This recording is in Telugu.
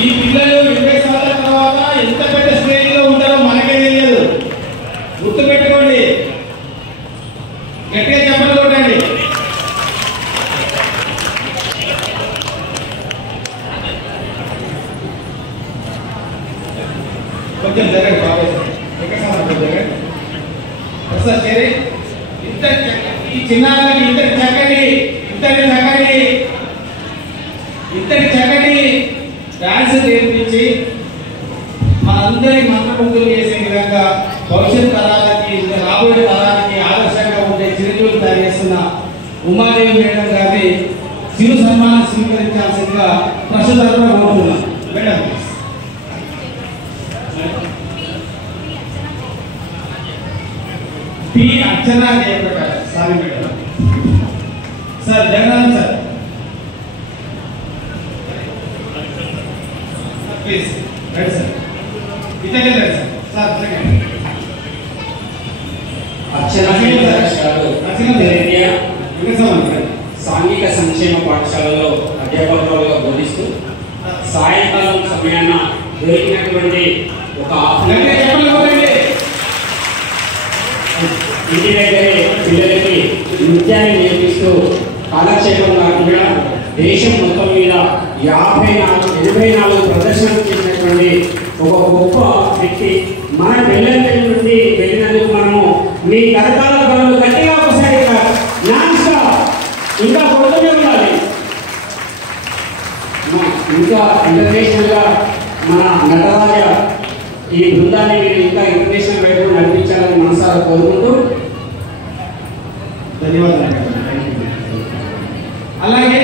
ఈ పిల్లలు 20 సంవత్సరాల తర్వాత ఎంత పెద్ద స్టేజ్లో ఉంటారో మనకే తెలియదు. గుర్తుపెట్టుకోండి, గట్టిగా చెప్పలు కొట్టండి. కొంచెం జరగండి బాబు, ఒకసారి చేరి ఈ చిన్నారులకి ఇద్దరి చక్కటి డాన్స్ నేర్పించి మనందరి మంత్రముగ్గులు చేసే విధంగా భవిష్యత్ తరాలకి రాబోయే తరాలకి ఆదర్శంగా ఉండే చిరుజీవులు తయారు చేస్తున్న ఉమాదేవి మేడం గారిని చిరు సన్మానం స్వీకరించాల్సిందిగా ప్రస్తుతంగా కోరుతున్నాం. Madam P Archana Jayaprakash sorry madam. Sir Jagan sir please right sir. ఇతనే రైట్ సార్. సార్ సెకండ్ అర్చనా జయప్రకాష్ గారు సాంఘిక సంక్షేమ పాఠశాలలో అధ్యాపకులుగా బోధిస్తూ సాయంకాలం సమయాన దొరికినటువంటి ఒక ఇంటి దగ్గరే పిల్లలకి నృత్యాన్ని నేర్పిస్తూ కాలక్షేపం కాకుండా దేశం మొత్తం మీద 84 ప్రదర్శనలు చేసినటువంటి ఒక గొప్ప వ్యక్తి. మన పిల్లల నుండి వెళ్ళినందుకు మనము మీ కరకాల పనులు గట్టిగా ఒకసారి ఇంకా కొడుతూనే ఉండాలి. ఇంకా ఇంటర్నేషనల్గా మన నటరాజ ఈ బృందాన్ని మీరు ఇంకా ఇంటర్నేషనల్ వైపు నడిపించాలని మనసారా కోరుకుంటూ ధన్యవాదాలు. అలాగే